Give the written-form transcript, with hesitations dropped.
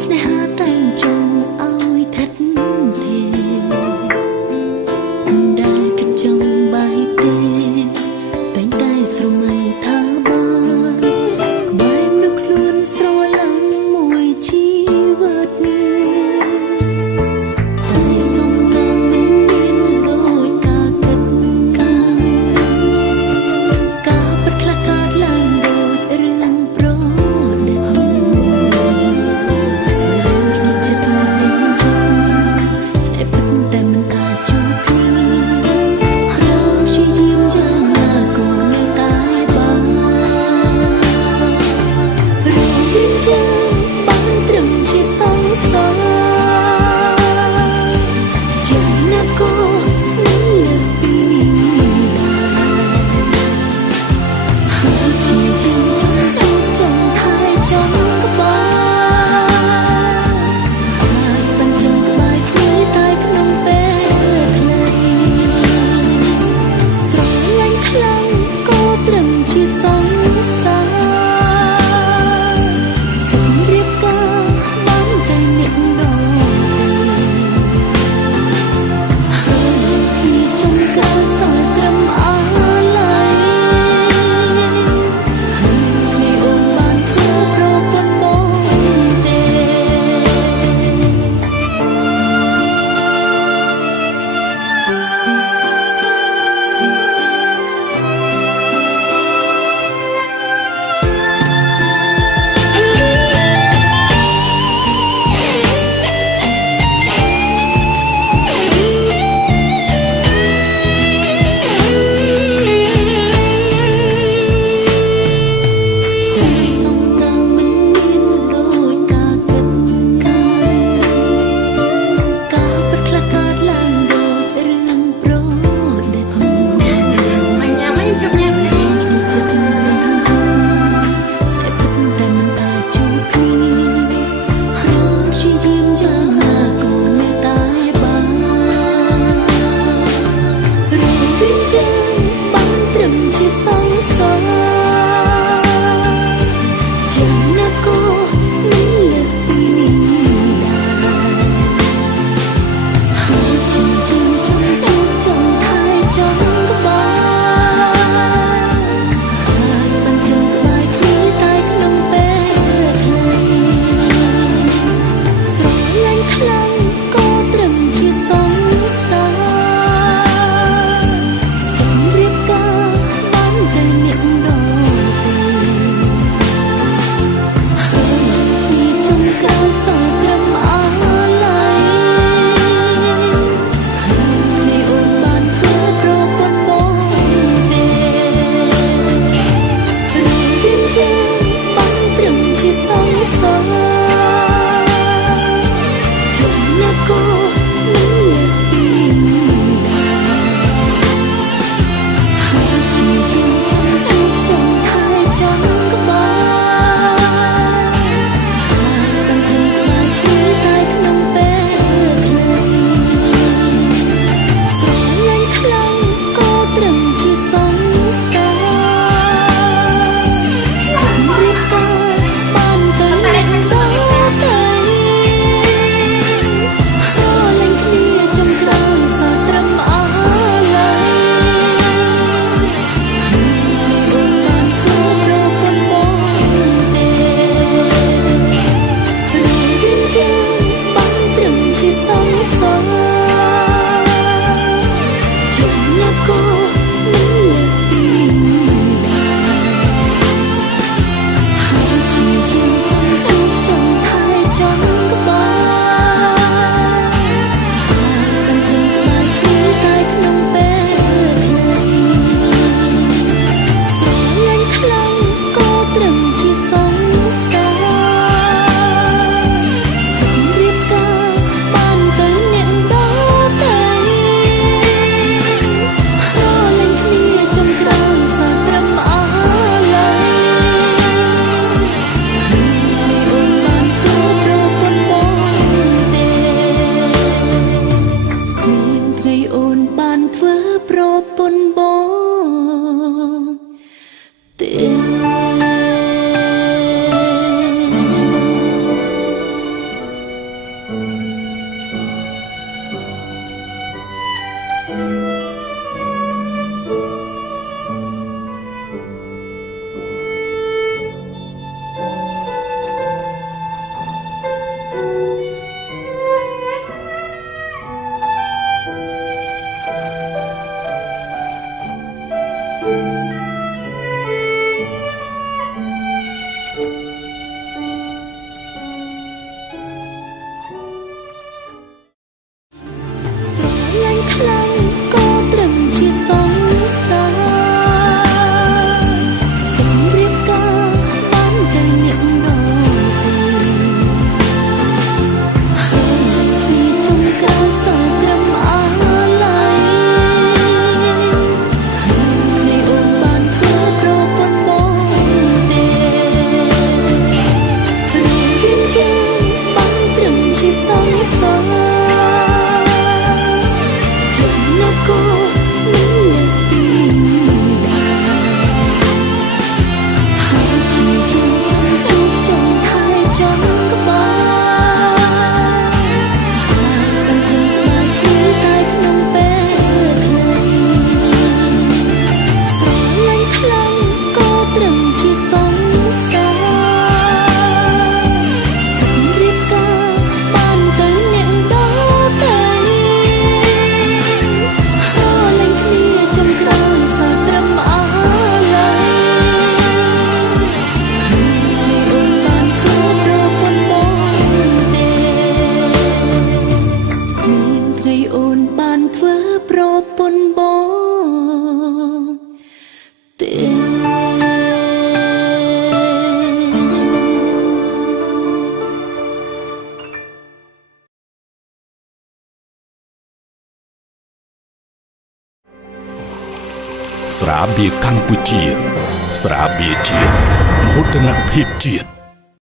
ស្នេហាតែងចង់ឲ្យថិតទេដែលគិតចង់បែកទេតែងតែស្រមៃថាបានក្បែរមនុស្សខ្លួនស្រឡាញ់មួយជីវិតហើយសំណាងមិនមានដោយការគិតការពិតខ្លះកើតឡើងដូចរឿងប្រដេះស្រលាញ់ចិត្តមិនចាំស្អែកពិតតែមិនអាចជួបគ្នាเราព្យាយាមយ៉ាងណាក៏នៅតែបានរឿងរៀងយើងបានត្រឹមជាសង្សារយ៉ាងណាក៏មិនលើសពីដែរហើយជាយើងចង់ថែចង់ក្បែរហើយបានត្រឹមក្បែរគ្នាតែក្នុងពេលខ្លីស្រឡាញ់ខ្លាំងក៏ត្រឹមជាសង្សារសម្រាប់ការបានតែអ្នកដ ស្រាបៀរកម្ពុជាស្រាបៀរជាតិមោទនភាពជាតិ